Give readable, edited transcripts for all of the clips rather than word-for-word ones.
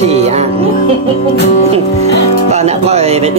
xì à ta nè coi vậy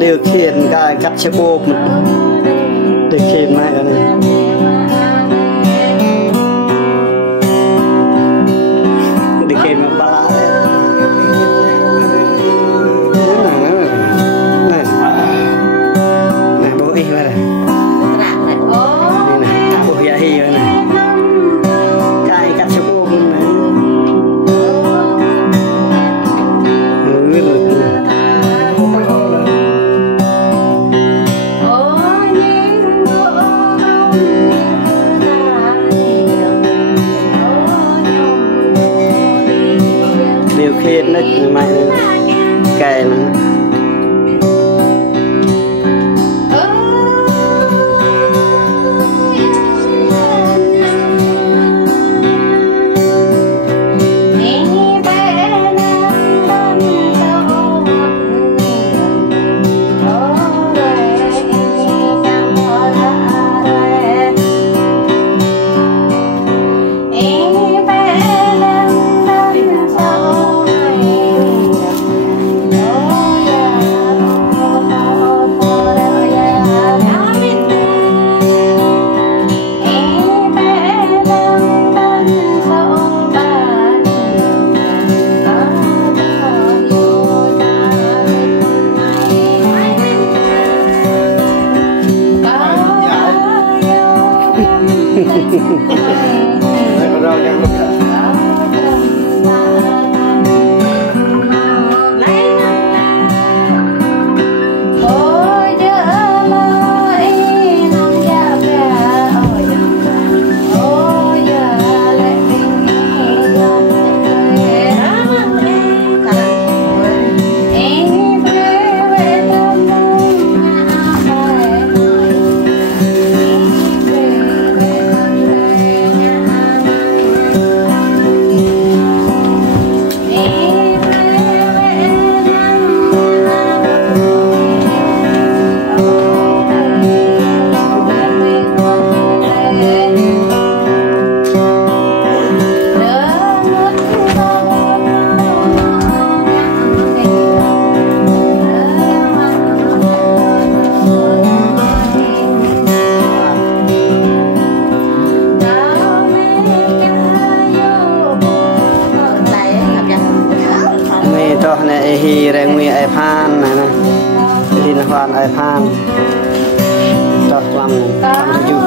điều khiển cái cắt xe bốp điều khiển này điều khiển nó ba này bố đi vào này này cả bố dạ hi rồi này cái cắt xe bốp này điều khiển nó mày cài mình hi rèn nguyên ai phan này nè đi là hoàn ai phan cho làm du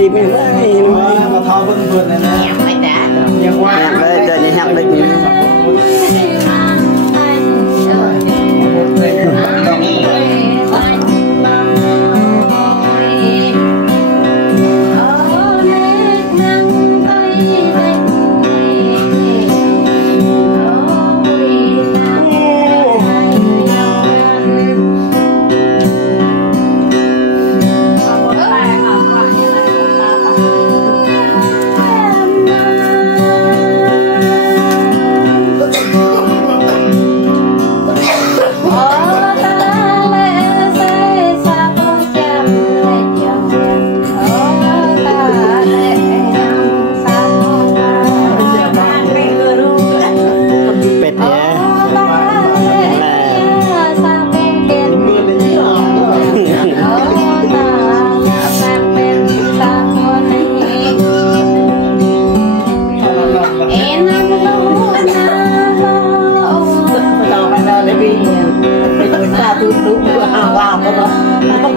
thì mình mới mà thao vân vân này nè nhạc qua nhạc đấy giờ như nhạc định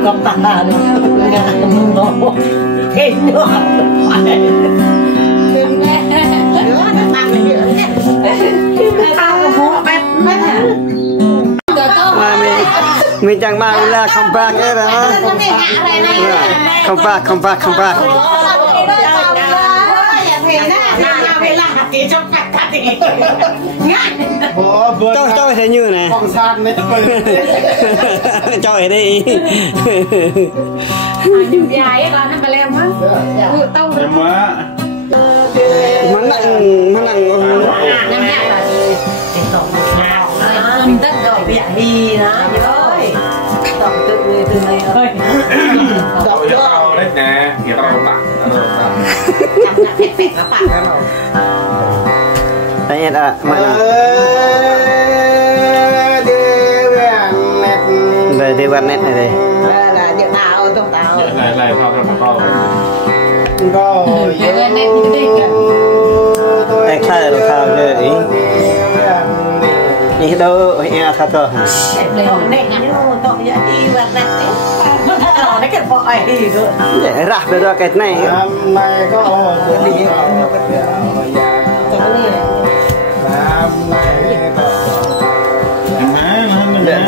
không tặng là được nghe không nó thế nữa mình chẳng mang là không bạc cái đó không bạc cho thế như này cho thế đi dài là nó lem á tông em quá món nặng mình tất rồi bị hi đó rồi tổng tự người từ này ơi tôi cho tao đấy nè nghĩa tao tặng chặt là phẹt nó phạt ra rồi đấy nhỉ ạ mọi người đi van net này đây là địa tàu tông tàu này tao làm tao địa van net như thế kìa ai khai rồi thao chơi ý như đâu nghe thao thôi để hồn net ngắn luôn tội vậy đi van net đấy cái bọi rồi để rạp được cái này mày có đi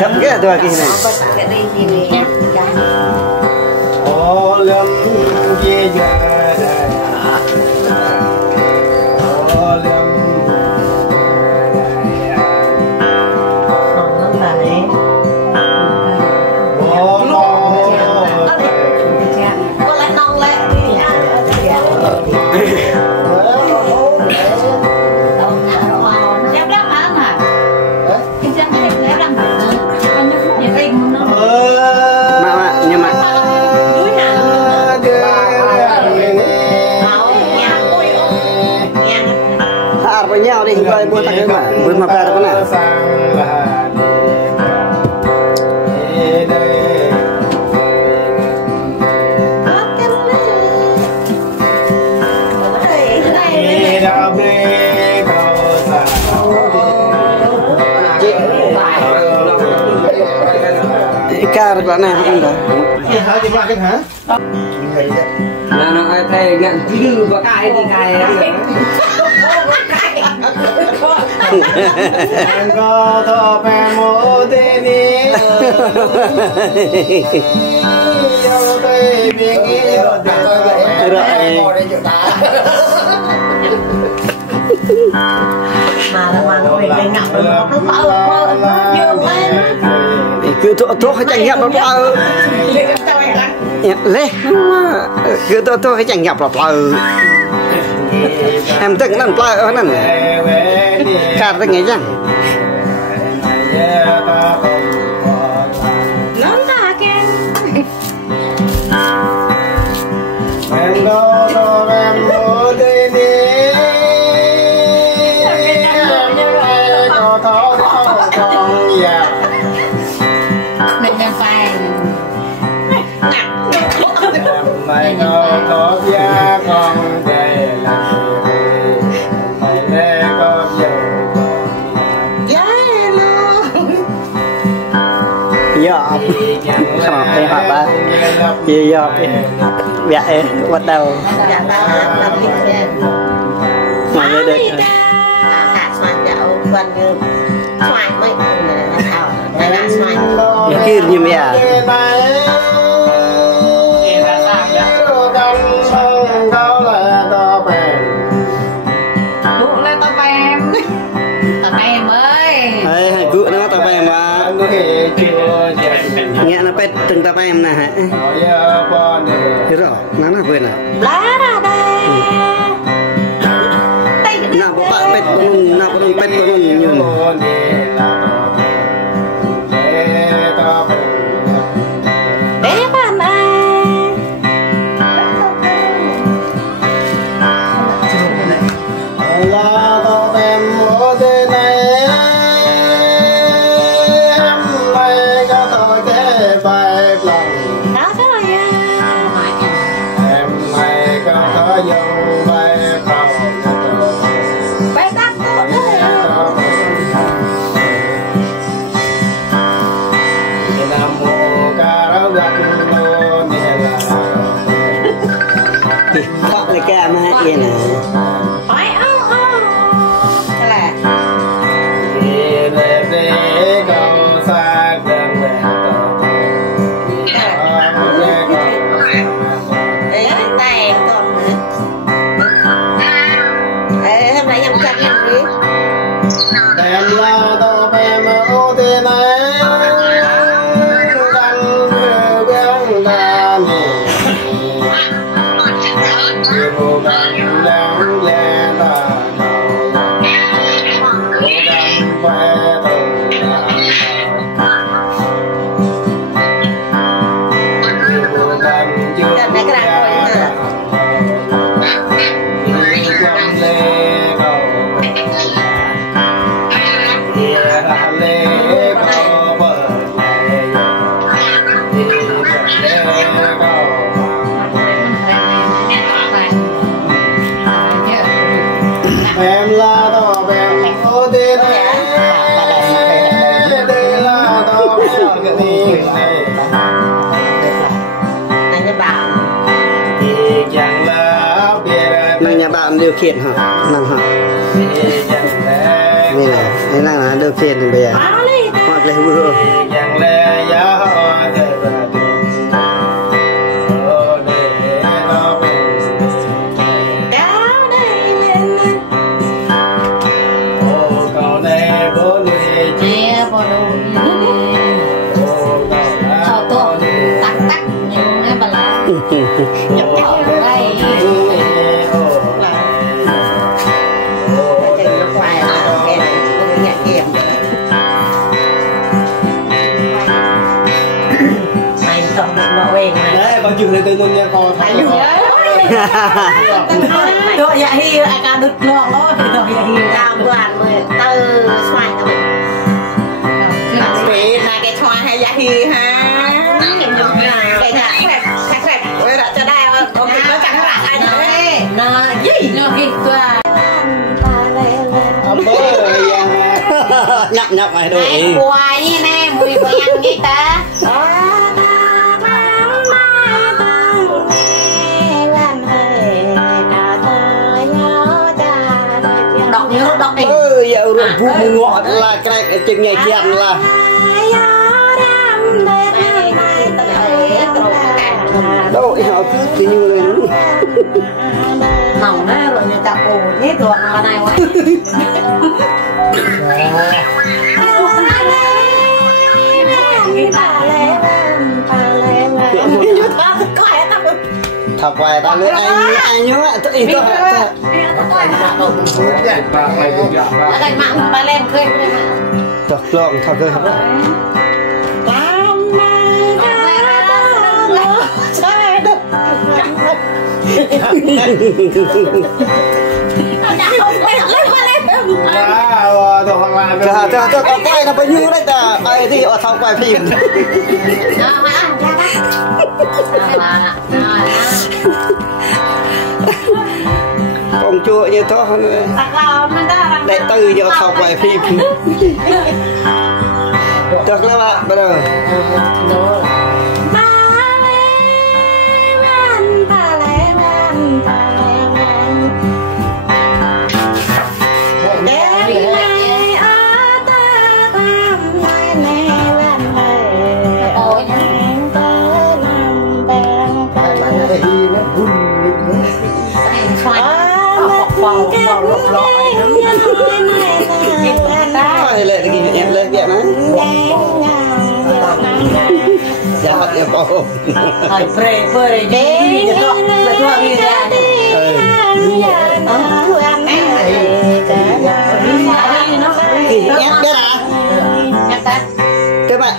thấp cái tôi cái này cái đi gì nè ô lâm kia giờ ô lâm nhau đi coi buôn tắc mà buôn mà cái này ca được bạn này không được hả thì qua cái hả là nó ai thay nhận chứ và cái thì cái anh có thọ bè mô tê đi yêu tê biết yêu mà người này ngập nó nhiều cứ thuốc hay chẳng nhập nó lê cứ thuốc hay chẳng nhập nó em tức nó plơ nó cả cái nghe chẳng lớn ta kìa em có cho em mô tê đi có thọ thọ con già mình đang phải mày có gia con về là mày lê có về con dễ luôn dọ họ hay họ ba gì dọ vậy bắt đầu dạ tao làm việc xem ngoài đây được cả xoan dạo gần như xoan mấy thảo đây là xoan như kia như mẹ à Lũ lên tao em ơi ơi cụ nó tao em mà nghe nó pet từng tao em nè hả thế rồi nó quên à lá ra đây nào có bạn pet con nào có pet con như bé bạn là tao em ở đây này em lại có tôi cái bài lòng đó thế rồi nha em lại có tôi dùng bài lòng bé tắt của nó Nam mô ca rao gật lô nè là thoát lại ca mà yên nè hỏi thế là đi để cầu xa gần mẹ ê tay con ê hôm nay em cắt em đi em là tao em ở đây này đang quen là nè cố gắng lắng nghe ta cố gắng khỏe từng cố gắng chưa em là tao em ở đây này đây là tao em cái gì này này các bạn thì chẳng là biết năng nhà bạn điều khiển hả năng hả thì chẳng làนี่แหละนี่นั่งนะđiều khiển thì bây giờ hoặc là vừa thì chẳng là giá họ thể là được ở đây tao em cáo đây lên ô cậu này bố nuôi chia bò đồ ô cậu thọ tuột tắc tắc nhiều nghe bà lá nhập thọ đây lúc ngoài là em cũng nhẹ kiểm mày tổng được nó về này đấy con chịu lên từ luôn nha con mày rồi dạ hi ai ca được lo thôi rồi dạ hi cao đoàn rồi từ xoay tao bị này cái xoay hay dạ hi ha cái nhà khép khép rồi đã cho đây ông nó chẳng là ai đấy nó gì nó hi qua nhấp nhấp này đôi này quay như nè mùi của ăn nghĩ ta đọc nhớ đọc đi dạo rồi vụ ngọt là cái chừng ngày kia là đâu họ cứ chỉ như lên nòng đấy rồi người ta cổ hết rồi mà này quá thật vậy ta lấy anh nhớ tự ý tôi cái mạng ba lên khơi thật lòng thật rồi tôi quay là bao nhiêu đấy ta ai thì ở thằng quay phim con chua như đó để từ giờ thằng quay phim Được lắm ạ, bắt đầu. Lệ cái gì em lên điện á. Dạ bắt em bao. Ai pre đi cho tôi là cho đi ra. Thì em biết à? Em ta. Các bạn.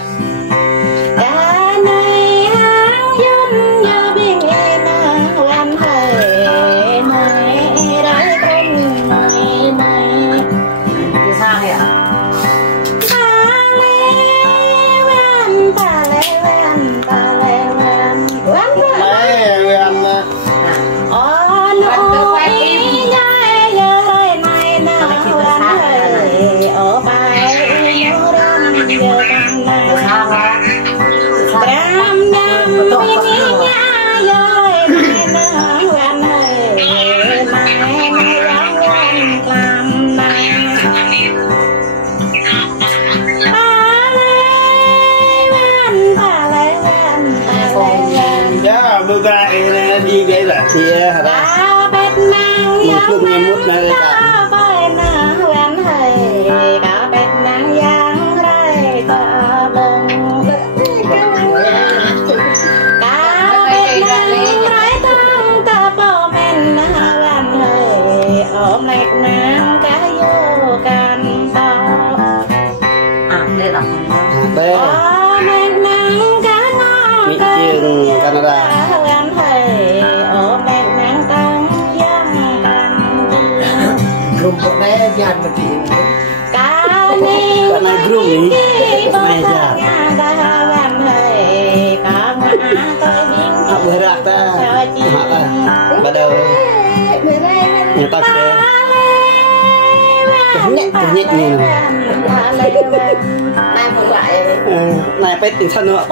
Tôi ta đi vậy là chị hả ta? Một lúc nghe mút này ta. Mỹ Trương Canada. Gồm một bé dàn một tỷ. Bạn này group này. Này ra. Học bữa rạc ta. Họ ta. Bắt đầu. Nhà ta kìa. Cái nhẹ nhiều nè. Này phải tự thân nữa.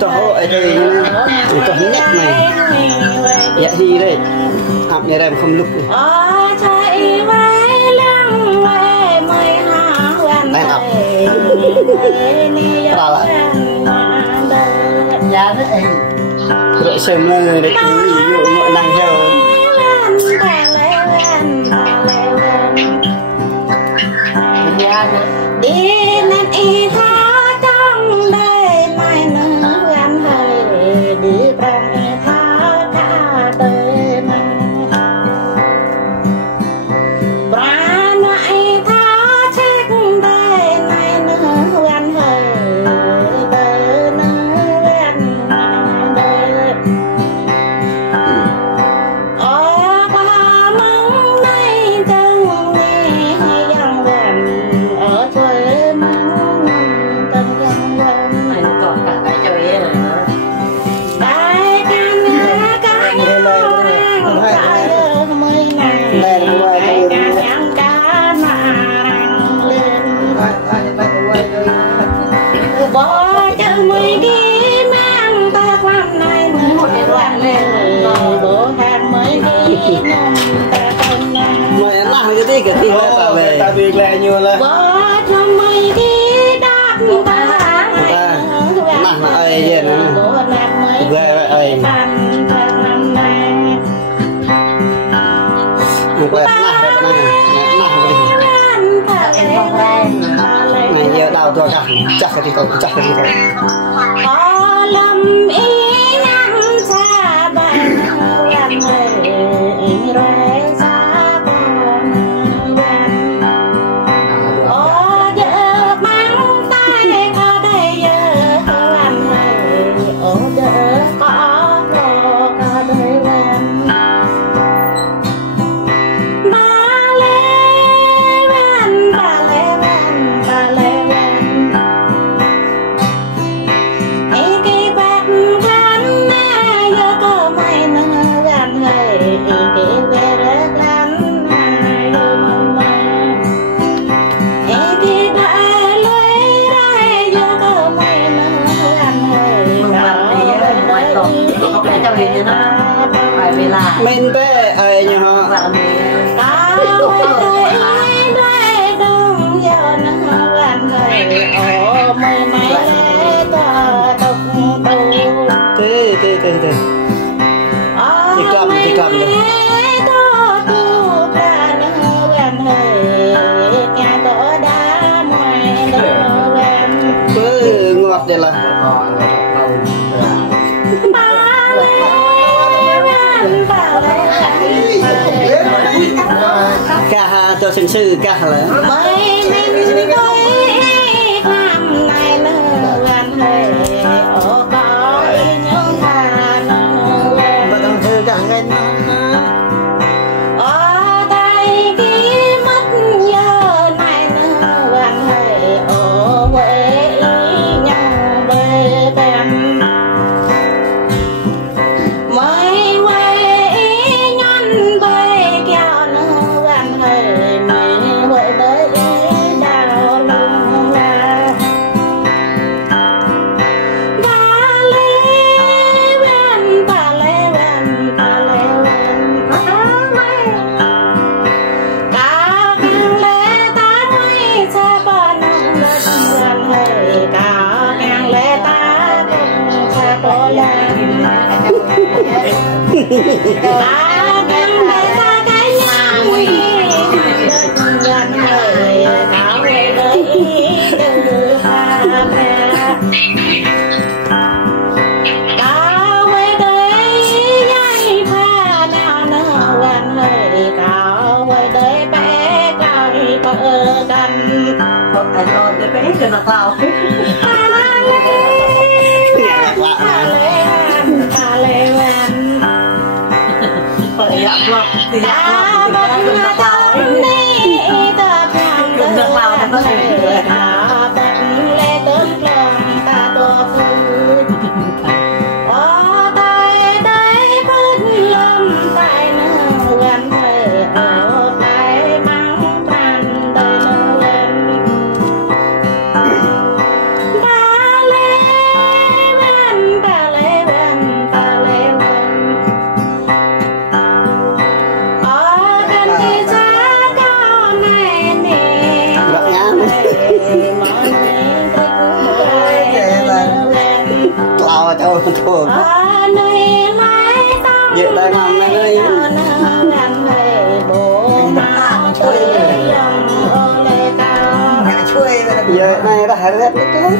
Cho hỗ ở đây cho nhẹ này. Dạ gì đây. Học này đây mà không lúc. Đây học. Đó lại. Dạ đấy. Rồi xem nó để ví dụ mọi năng theo. Đi nên y tha trong đây mai nữa anh hơi đi bằng y tha cả đời mình và nãy tha chết đây mai nữa anh hơi đời nữa anh đời ở ba mong đây từng nghe dòng đàn ở chơi mong từng dòng đàn Anh còn cả cái chơi ấy này nữa. đại ca nhau cái mới này đại ca nhang cá nàng lên bỏ chân mới đi mang ta quan này mới quan lên bộ hàng mới đi nằm ta con nàng Mọi ăn cái gì cái gì hết ta về. ta việc là nhiều là bỏ cho mới đi đáp ta Nàng mà ơi gì nữa. Về rồi ơi. Một quẹt nàng đây con nàng. Nàng đây. Này giờ đào tua cả. Chắc cái gì cậu chắc cái gì cậu. Có lâm ý nhắn xa bạn em ơi rồi xa con em ô giờ mang tay có đây giờ anh ơi ô giờ có đây em ba lê ven ba lê ven ba lê ven cái bát phải cho mình nó phải về lại mình bé ai nhỉ họ và mình thế chỉ cầm được ngọt vậy là cả cho sinh sư cả là thuộc việc đang làm này đây giờ này đã hết rất đấy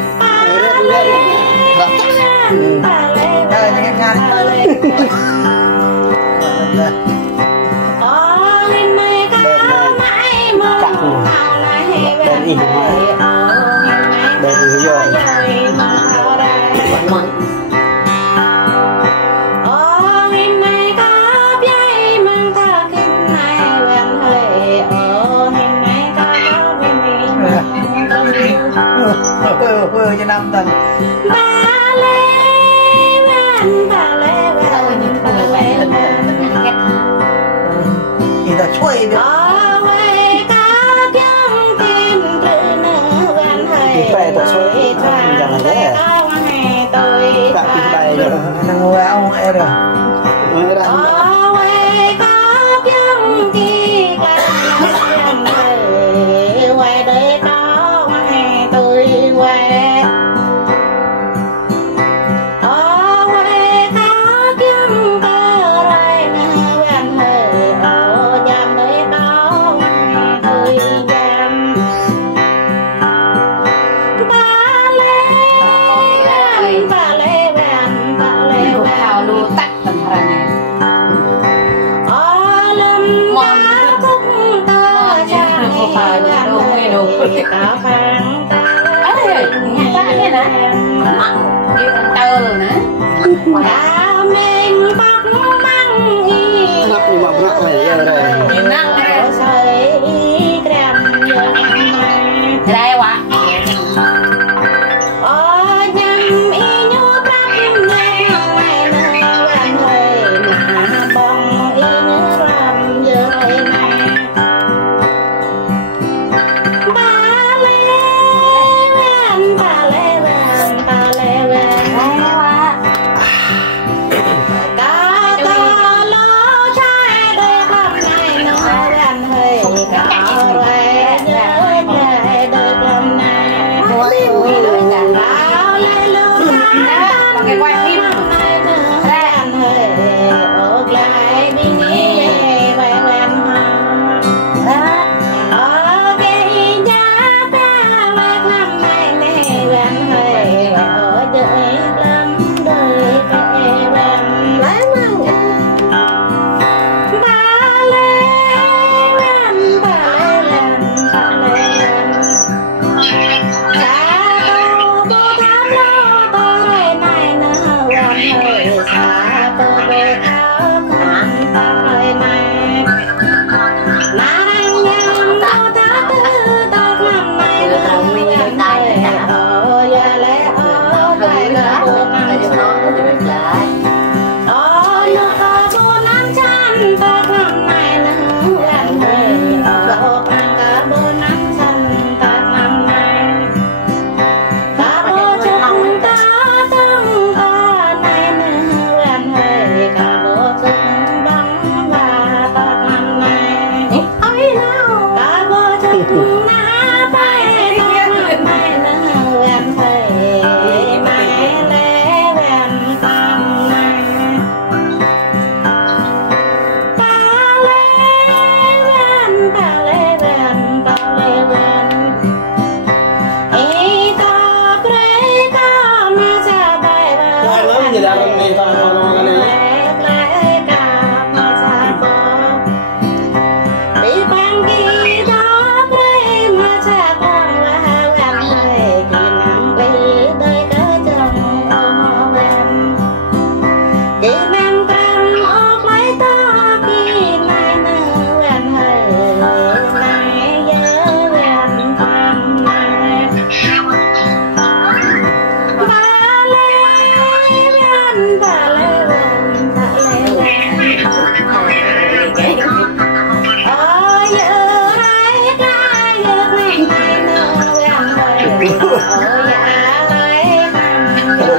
cho năm tuần thì ta chui được phải tổ số chẳng thế bạn tin bài rồi thằng ngồi ông ấy rồi cái quay phim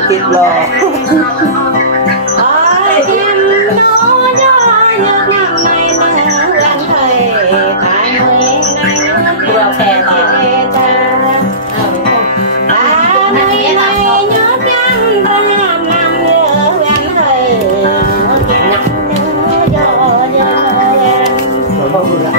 kịp lo hay quá. Hãy subscribe cho kênh Ghiền Mì Gõ để không bỏ lỡ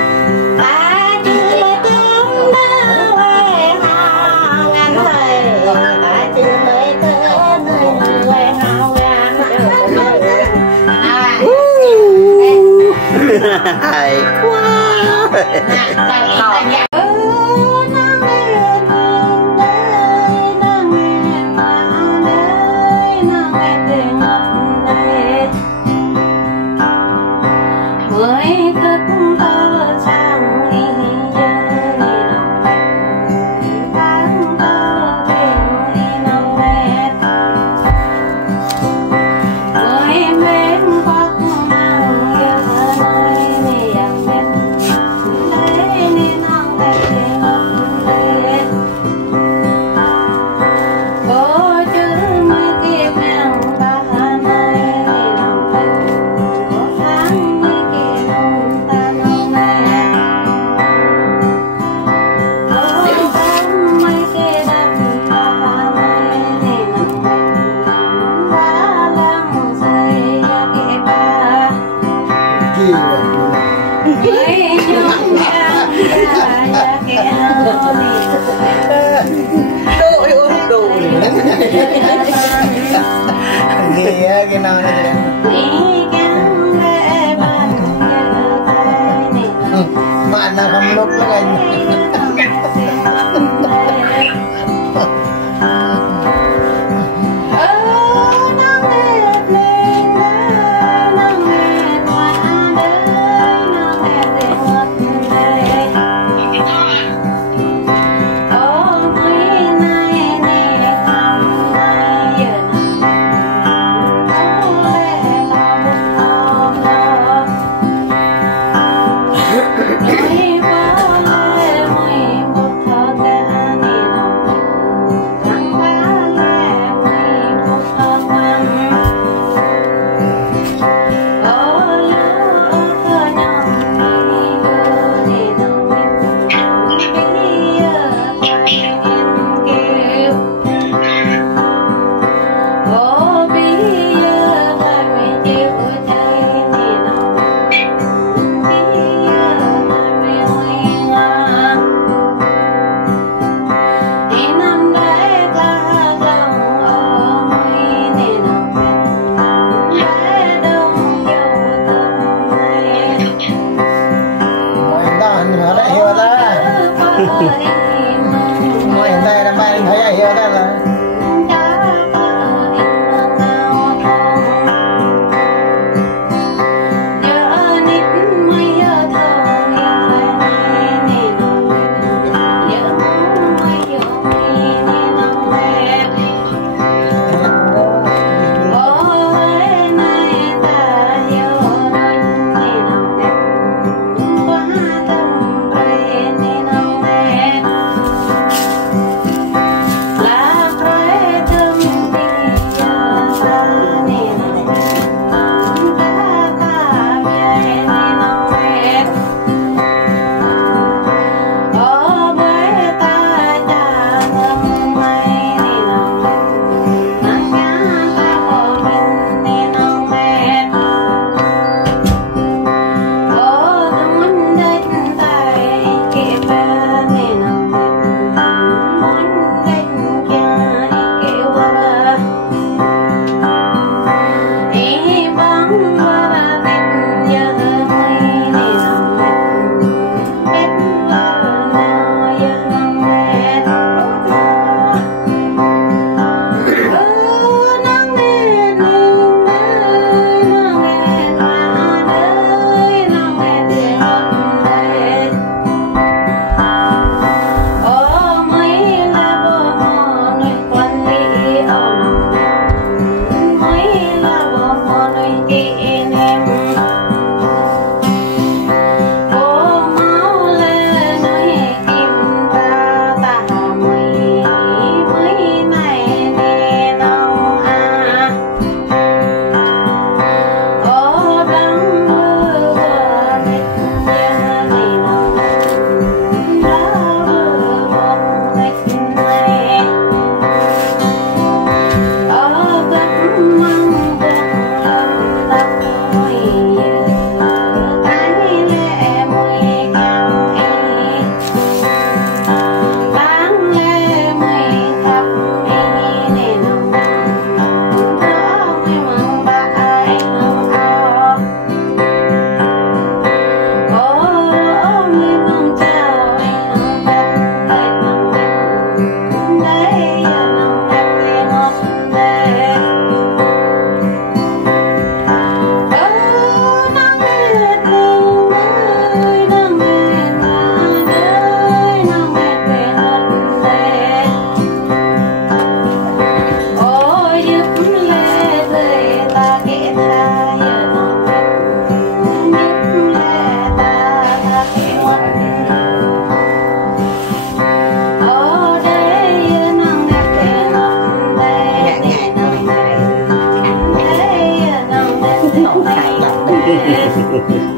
Mày tay là mày thấy ai hiểu đó là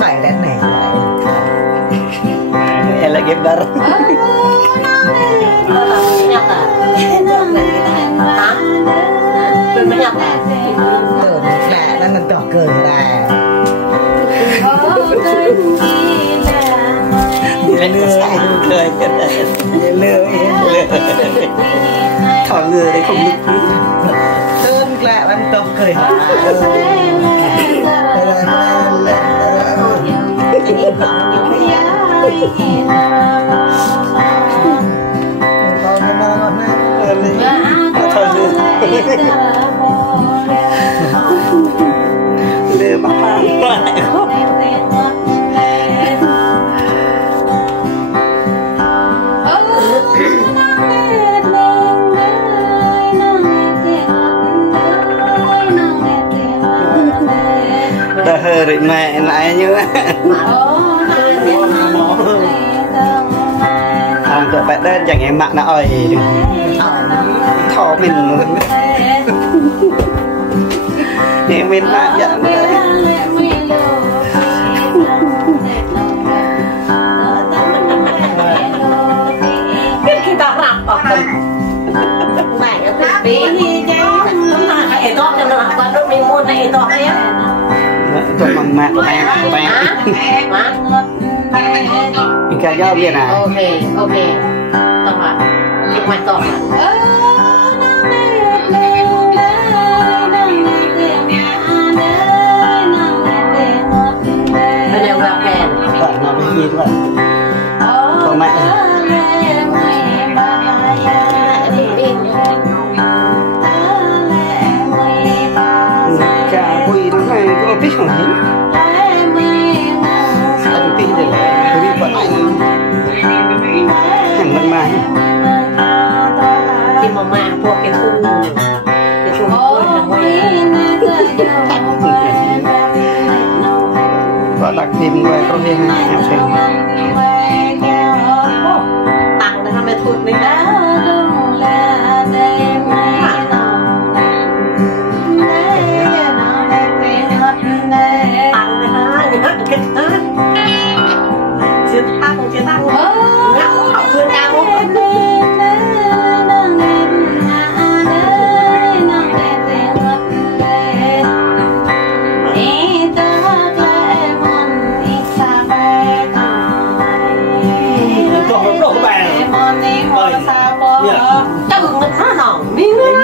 Cởi lên này em là game dar nhọc à? Tôi mới nhọc à? Tưởng mẹ đang còn trò cười là lười thỏ người đấy không được Sơn lạ đang trò cười lừa bắt lại ta hơi rị mẹ lại như à tụi bạn đây chẳng em mạng đã ơi thọ mình em mình mạng dạng đấy biết khi ta làm ở phần mẹ cái bí nó mà hệ to cho nó qua đốt mình mua này to hay á tụi bằng mạng của em mình cả giao viên à ok ok to mà cái mặt to mà bên em gặp em bạn nào biết gì vậy con mẹ mà buộc cái thu và đặc điểm về có thể em xem tặng để làm thụt đấy đã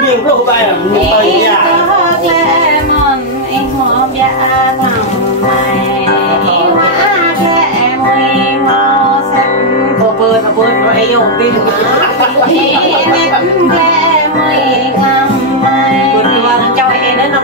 miếng lô bài là miếng tây nha bơi nó ai dùng đi bơi nó cho em đến nó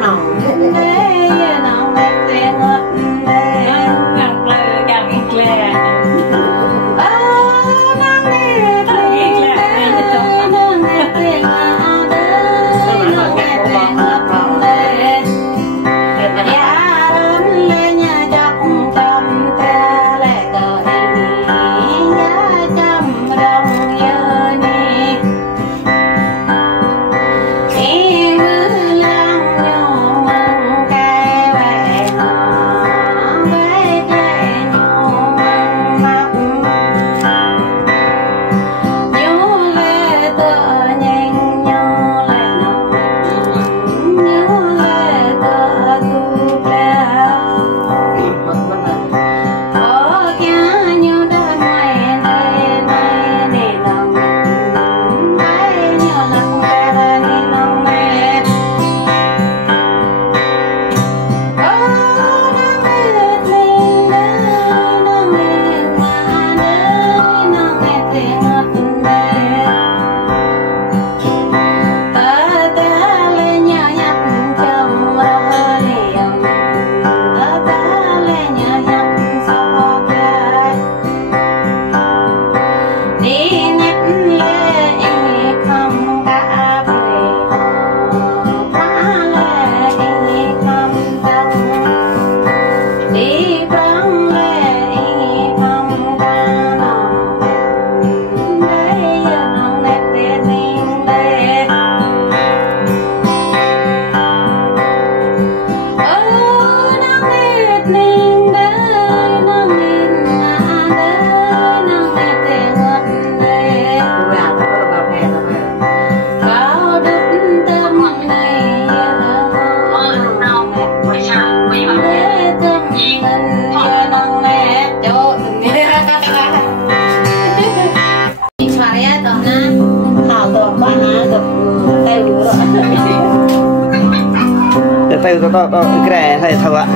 tay to kere hay thao ạ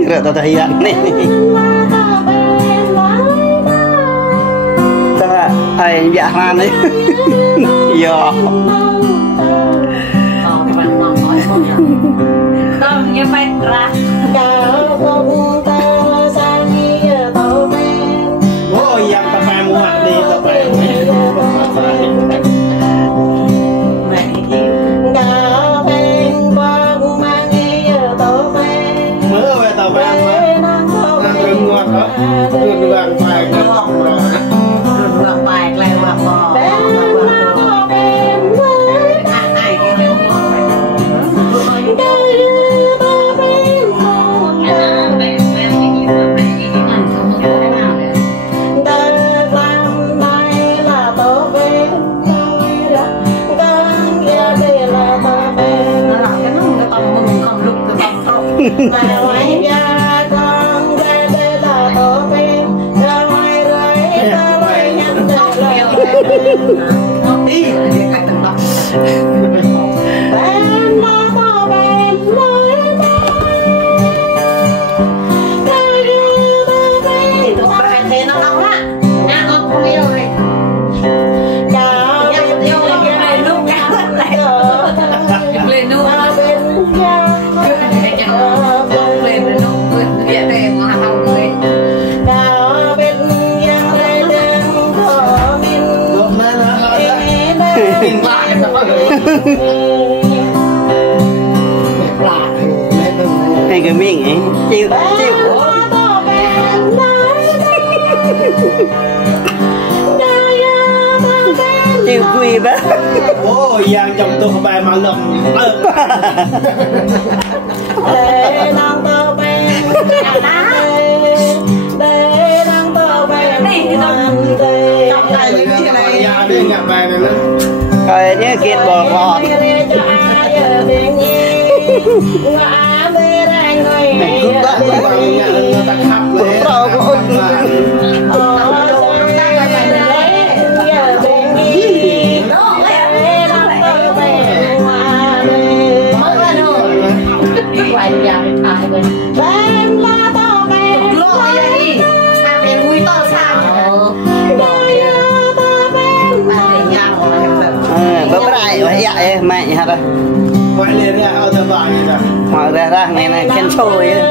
kere to thấy ạ này ta ai dạ lan đấy yo không như vậy ra ôi yang ta phải mua hạt đi ta phải đường đoạn bài cái lòng rồi đường đoạn bài lại là bò กินปลากันสักพักเลยปลาให้cái miệng ấy chịu chịu chịu quỳ bác ô giang chồng tôi không bài mà lầm để đang tơ bên để đang tơ bên trong này những cái này nhà đi nhà bài này coi như kiệt bò ngọt cũng đã bằng nhà người ta khắp cũng đâu có ức quay dàiถ่ายเลยลูกอะไรทำเป็นมุ้ยต้นสามbữa nay phải dạy mẹ hả đó gọi liền ra ao tầm vàng vậy mở ra này này khen xôi em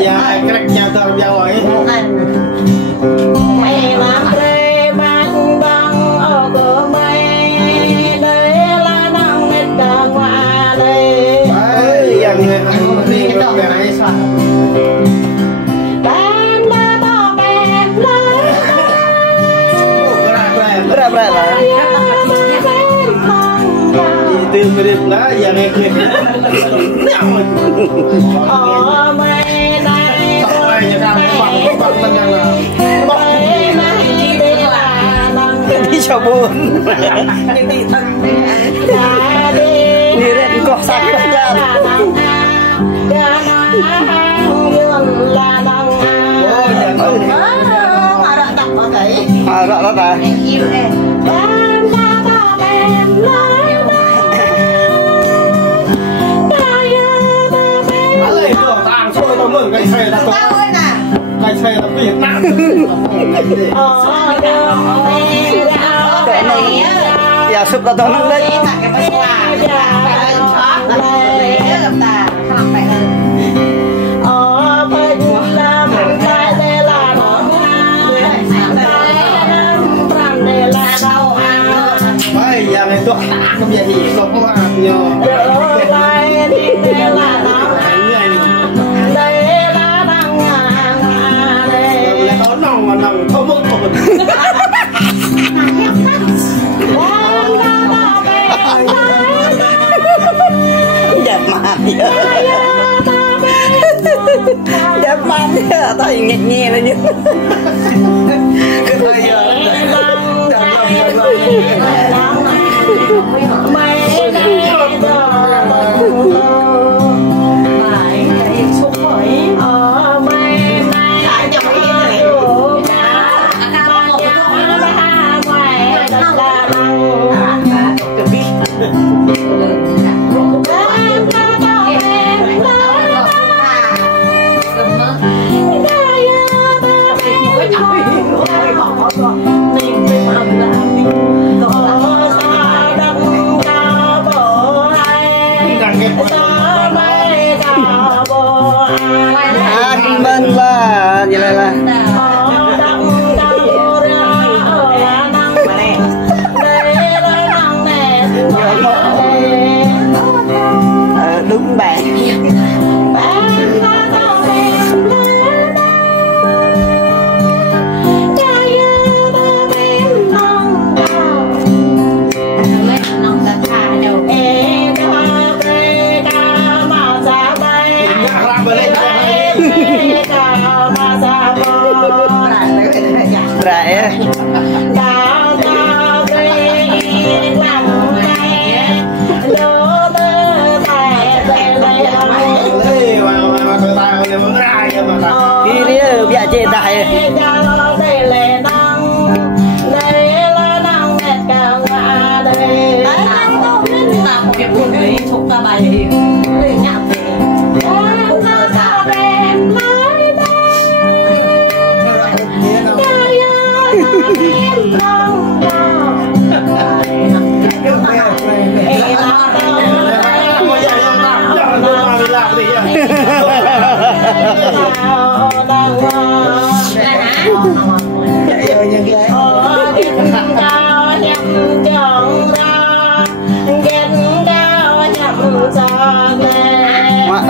nhà cách nhà tầm giàu ấy mày làm rê ban băng ở cửa mây đây là năng mệt cả ngoại đây yang đi cái tàu này sao ban ba bao bèn lấy berapa lah từ mirip lá giờ này kia ở mây đây thôi giờ đang bằng tân năng là đi cho buồn đi lên có sạch không ra rõ đó ta lấy đồ tàng xôi tao mượn cái xe là cái xe là Việt Nam cái này giờ sụp là tao nâng đấy bây giờ này tôi không về gì đâu có ăn nhiều nó nòng mà nòng không mất một đẹp mà đẹp mà tao nghẹt nhẹ lên như cái thời giờ bên là gì đây là đúng bạn rẻ đi đi bịa chế đại Hãy subscribe cho kênh Ghiền Mì Gõ để không bỏ lỡ mà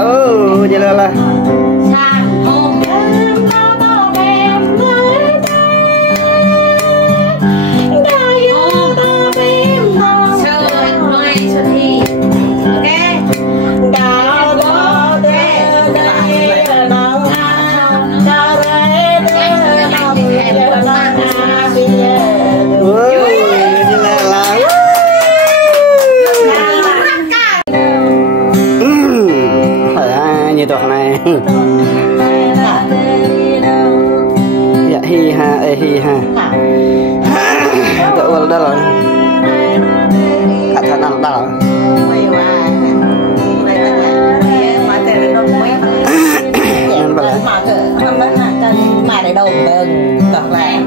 vậy là như tuần này dạ hi ha hi ha tụi đó rồi thật ăn đó rồi mà để đầu đừng thật là